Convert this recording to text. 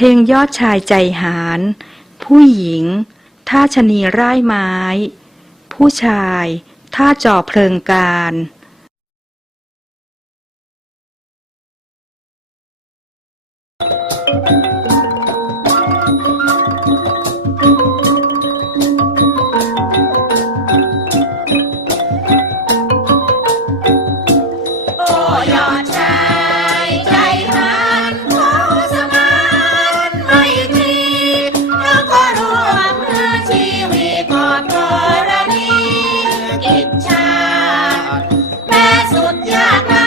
เพลงยอดชายใจหาร ผู้หญิง ท่าชะนีร่ายไม้ ผู้ชาย ท่าจ่อเพลิงการ Thank ผิดชาติแม่สุดยาก